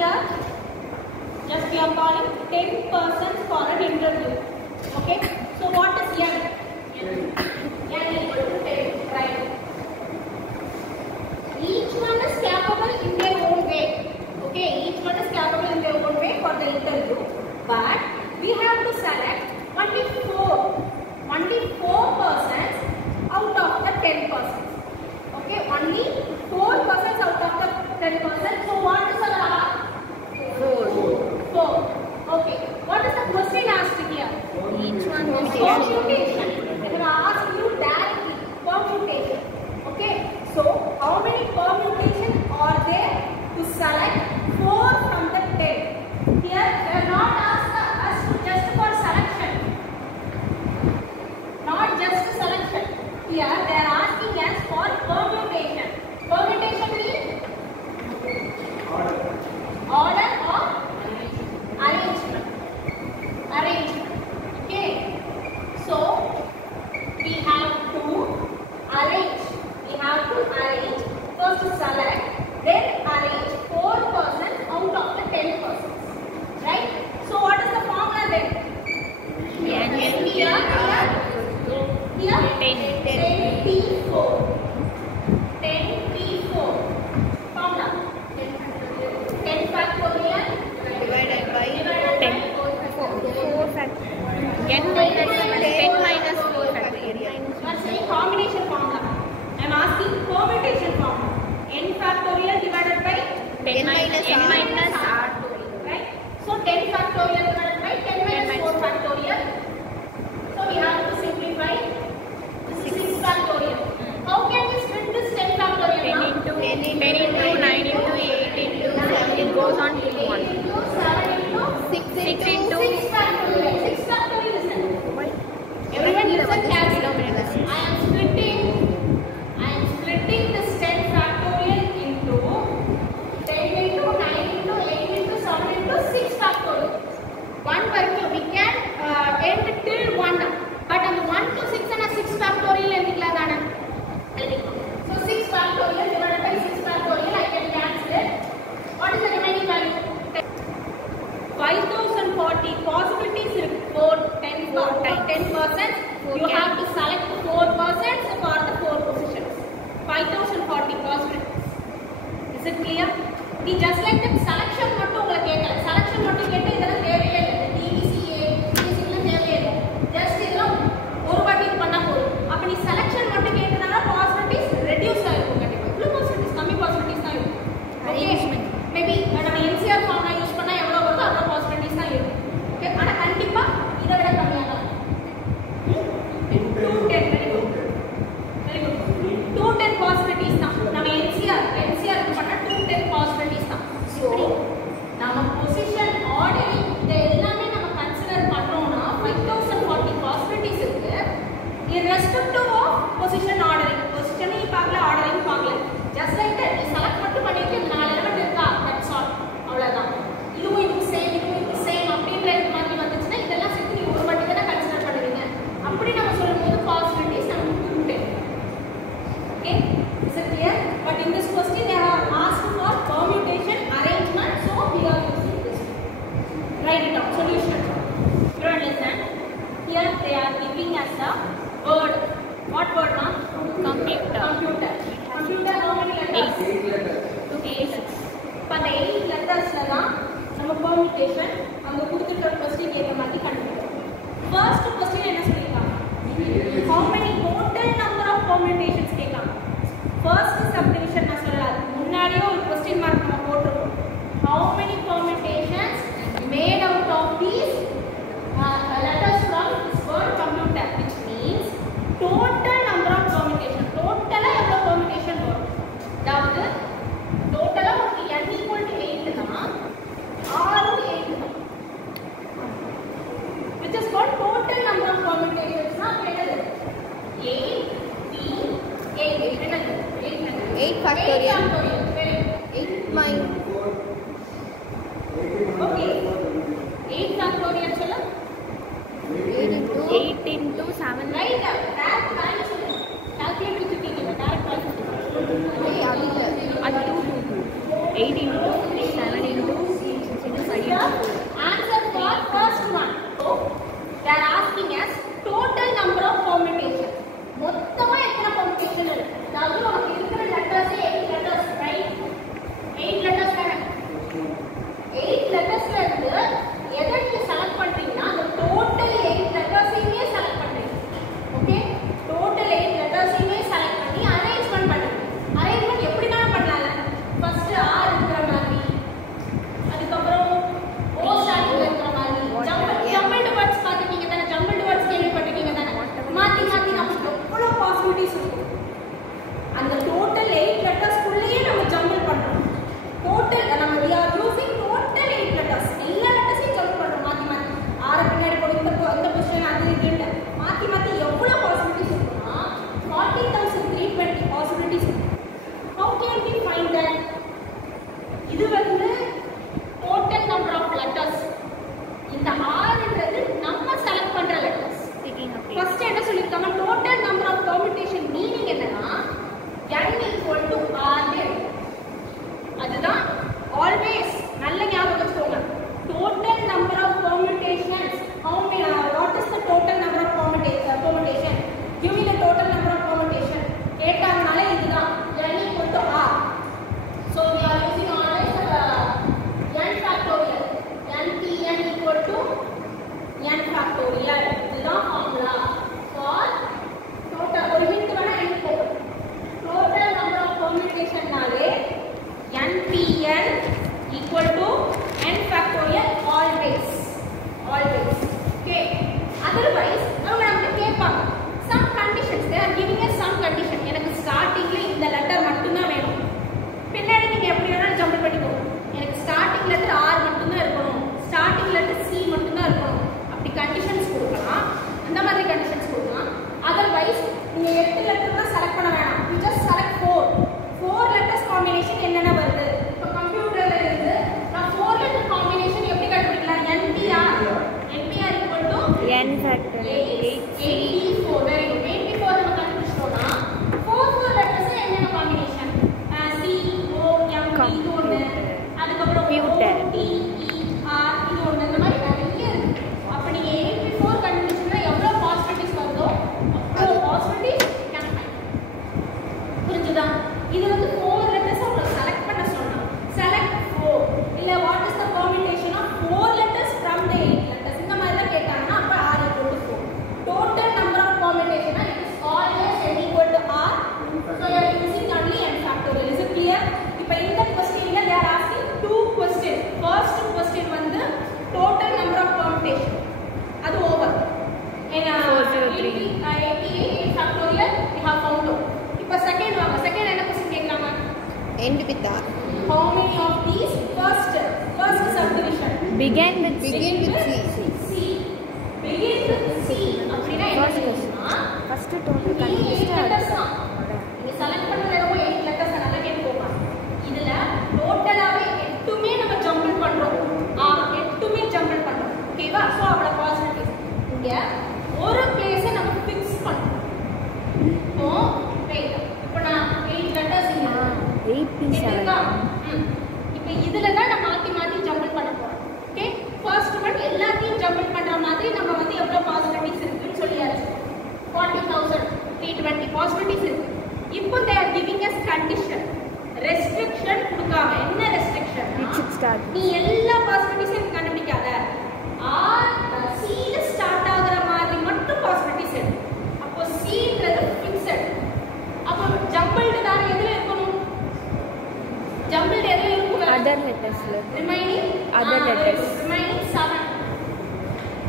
here just we are calling 10 persons for an interview. Okay. So what is N? N equal to 10, right? Each one is capable in their own way. Okay, each one is capable in their own way for the interview. But we have to select only 4 persons out of the 10 persons. Okay, only 4 persons out of the 10 persons. So what is our R? 4. Okay. What is the question asked here? Each one Computation. They will ask you directly. Computation. Okay. So how many permutations are there to select 4 from the 10? Here they are not asked us just for selection. Not just selection. Here they are asking us for permutation. Permutation means order or arrangement. Okay. So we have to arrange. First select, then arrange 4 persons out of the 10 persons. Right? So what is the formula then? Here 10T4. 10T4. Formula. 10 factorial divided by 10. 4 factorial. N minus 10 minus 4 factorial. Let's say combination formula. I am asking permutation formula. N factorial divided by 10 minus n minus r. Right? So 10 factorial divided by 10 minus 4 factorial. So we have to simplify 6 factorial. How can we split this 10 factorial? 10 into 9 into 8 into 7. It goes on till 1. 8 into 7 into 6 into 6 factorial. 6 factorial listen. Everyone listen carefully. I am splitting this 10 factorial into 10 into 9 into 8 into 7 into 6 factorial. 1 vacuum. We can end till 1. But on the 1 to 6 and a 6 factorial endikladana. So 6 factorial divided by 6 factorial I can cancel it. What is the remaining value? 5040 possibilities for 10 persons. You have to select 4 persons for the 4 positions. 5040 possibilities. Is it clear? We just like that selection மட்டும் உங்களுக்கு கேட்கல. Selection மட்டும் கேட்டு இதெல்லாம் தேவையே இல்லை. DVCA, DVCல தேவையே இல்லை. Just இதெல்லாம் ஒரு வாட்டி பண்ணா போதும். அப்ப நீ selection மட்டும் கேட்டனால possibilities reduce ஆயிருக்கும் கண்டிப்பா. இவ்வளவு possibilities கம்மி possibilities தான் இருக்கும். Arrangement. Maybe நம்ம NCR formula யூஸ் பண்ணா எவ்வளவு வருதோ அவ்வளவு possibilities தான் இருக்கும். ஓகே ஆனா கண்டிப்பா இதை விட கம்மியா தான். 210 very good. 210 possibilities தான். நம்ம NCR பண்ணா 210 possibilities தான். So நம்ம position ordering இத எல்லாமே நம்ம கன்சிடர் பண்றோம்னா 5040 possibilities இருக்கு. Irrespective of position ordering. Position பார்க்கல ordering பார்க்கல. Just like that நீ select மட்டும் பண்ணிட்டு இந்த 4 element இருக்கா that's all. அவ்வளவுதான். இதுவும் இது சேம் அப்படின்ற மாதிரி வந்துச்சுன்னா இதெல்லாம் சேர்த்து நீ ஒரு வாட்டி தான் கன்சிடர் பண்ணுவீங்க. அப்படி நம்ம சொல்லும்போது possibilities நமக்கு 210. Okay, is it clear? But in this question they have asked for permutation arrangement, so we are using this. Write it down. Solution. Everyone listen. Here they are giving us the word. What word, ma'am? Computer. Computer how many letters? 8. For the 8 letters la நம்ம permutation அங்க கொடுத்துட்ட question கேட்க மாதிரி கண்டுபிடிக்கணும். First question என்ன சொல்லிருக்காங்க? How many total number of permutations கேட்காங்க. First subdivision நான் சொல்லல. முன்னாடியே ஒரு question mark நம்ம போட்டுறோம். How many permutations made out of these letters from this word computer, which means total number of permutation. Total எவ்வளவு permutation வரும்? அதாவது டோட்டலா உங்களுக்கு n equal to 8 தான். r 8 தான். Which is called total number of permutations. ना என்னது? 8 b 8 என்னது? 8 factorial. 8 minus. Okay. 8 factorial சொல்ல? 8 into 7. Right. Direct value சொல்லுங்க. Calculator வச்சிருக்கீங்க. Direct value. அது 2. 8 into 7 into வந்து total number of letters. இந்த ஆறுன்றது நம்ம செலக்ட் பண்ற லெட்டர்ஸ். ஃபர்ஸ்ட் என்ன சொல்லிருக்காங்க, total number of permutation meaning என்னன்னா n equal to r னு எழுதணும். அதுதான் ஆல்வேஸ் நல்ல ஞாபகம் வச்சுக்கோங்க. total number of permutations, how many, what is the total number of permutation? Give me the total number of permutation. கேட்டாங்கனாலே இதுதான் n equal to r. So we are using always n factorial. n equal to n factorial. இதுதான் formula for total. ஒரு hint வேணா எனக்கு total number of permutation நாலே npn equal to n factorial always. Okay. Otherwise அவங்க நமக்கு கேட்பாங்க some conditions. They are giving us some condition. எனக்கு ஸ்டார்டிங்ல இந்த லெட்டர் மட்டும் தான் வேணும். பின்னாடி நீங்க எப்படி வேணாலும் ஜம்ப் பண்ணிக்கோ. எனக்கு ஸ்டார்டிங் லெட்டர் r மட்டும் தான் இருக்கணும். ஸ்டார்டிங் லெட்டர் c மட்டும் தான் இருக்கணும். அப்படி கண்டிஷன்ஸ் கொடுக்கலாம். அந்த மாதிரி கண்டிஷன்ஸ் கொடுக்கலாம். Otherwise நீங்க 8 லெட்டர் தான் செலக்ட் பண்ண வேணாம். You just select 4 letters combination என்னென்ன வருது. இப்போ கம்ப்யூட்டர்ல இருந்து நான் 4 letter combination எப்படி கண்டுபிடிக்கலாம்? NPR equal to n factorial 84. Very good. 84 நம்ம கண்டுபிடிச்சோம்னா 4 letters என்னென்ன combination? C O M P இது ஒண்ணு, அதுக்கப்புறம் O T E R இது ஒண்ணு. இந்த மாதிரி நிறைய இருக்கு. அப்ப நீங்க 84 கண்டுபிடிச்சா எவ்வளவு பாசிபிலிட்டிஸ் வருதோ அவ்வளவு பாசிபிலிட்டிஸ் கேன் ஃபைண்ட். புரிஞ்சுதா? இது வந்து 4 letters உங்களுக்கு செலக்ட் பண்ண சொன்னா select 4 இல்ல what is the permutation of 4 letters from the 8 letters இந்த மாதிரி தான் கேட்டாங்கன்னா அப்ப r equal to 4. Total number of permutation it is always n equal to r. So you are using only n factorial. Is it clear? இப்போ இந்த क्वेश्चनல they are asking two questions. First question வந்து total number of permutation. அது over. In 88 factorial we have found out. இப்போ second வாங்க. Second என்ன question கேக்குறாங்க? end with r. How many of these first subdivision begin with c. Begin with c அப்படினா என்ன சொல்றோம்னா first total கண்டுபிடிச்சா நீங்க செலக்ட் பண்றது என்னமோ 8 letters நல்லா கேட்கோமா. இதுல டோட்டலாவே 8மே நம்ம ஜம்பிள் பண்றோம். 8மே ஜம்பிள் பண்றோம். ஓகேவா? சோ அவள பாசிபிலிட்டிஸ் இங்க ஒரு பிளேஸ் நம்ம ஃபிக்ஸ் பண்றோம். இப்போ வெயிட். இப்போ நான் 8 letters இங்க 8p7 இப்போ இதுல தான் நான் மாத்தி ஜம்பிள் பண்ண போறோம். ஓகே? ஃபர்ஸ்ட் ஒன் எல்லாத்தையும் ஜம்பிள் பண்ற மாதிரி நம்ம வந்து எவ்வளவு பாசிபிலிட்டிஸ் இருக்குன்னு சொல்லியாச்சு. 40320 பாசிபிலிட்டிஸ் இருக்கு. இப்போ they are giving us condition. Restriction கொடுக்காம என்ன restriction? நீ எல்லா பாசிபிலிட்டிஸையும் கண்டுபிடிக்காத. C ல ஸ்டார்ட் ஆகுற மாதிரி மட்டும் பாசிபிலிட்டிஸ் இருக்கு. அப்போ Cன்றது ஃபிக்ஸட். அப்போ ஜம்பிள்டு தான் எதுல இருக்கணும்? ஜம்பிள்டு எதுல இருக்கும்? other letters remaining other letters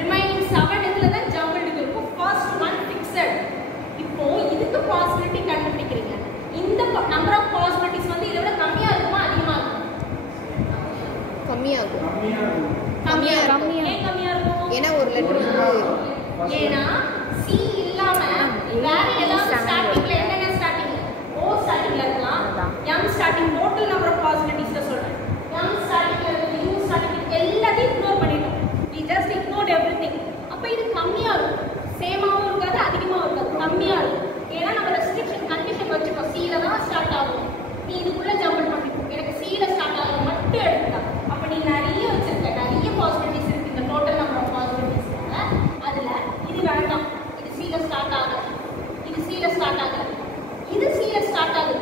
remaining 7 இதுல தான் ஜம்பிள்டு இருக்கும். First one fixed. இப்போ இதுக்கு பாசிபிலிட்டி கண்டுபிடிக்கிறீங்க. இந்த நம்பர் ஆஃப் பாசிபிலிட்டிஸ் வந்து இத விட கம்மியா இருக்குமா அதிகமா இருக்குமா? கம்மியா இருக்கும். ஏன் கம்மியா இருக்கும்? ஏனா ஒரு லெட்டர் ஏனா C இல்லாம வேற ஏதாவது ஸ்டார்டிங்ல என்னென்ன ஸ்டார்டிங்ல O ஸ்டார்டிங்ல இருக்கலாம். M starting total number of பாசிபிலிட்டிஸ்ல சொல்றேன். M ஸ்டார்டிங்ல இருக்கு, U ஸ்டார்டிங் எல்லாத்தையும் இக்னோர் பண்ணிட்டோம். We just ignored everything. அப்ப இது கம்மியா இருக்கும். சேமாவும் இருக்காது, அதிகமாவும் இருக்காது. கம்மியா இருக்கும். ஏனா நம்ம ரெஸ்ட்ரிக்ஷன் கண்டிஷன் வச்சுக்கோ. C ல தான் ஸ்டார்ட் ஆகும். நீ இதுக்குள்ள ஜம்பிள் பண்ணிக்கோ. எனக்கு C ல ஸ்டார்ட் ஆகும் மட்டும் எடுத்துக்க. அப்ப நீ நிறைய வச்சிருக்க. நிறைய பாசிபிலிட்டிஸ் இருக்கு இந்த டோட்டல் நம்பர் ஆஃப் பாசிபிலிட்டிஸ்ல. அதுல இது வேண்டாம். இது C ல ஸ்டார்ட் ஆகுது. இது C ல ஸ்டார்ட் ஆகுது. இது C ல ஸ்டார்ட் ஆகுது.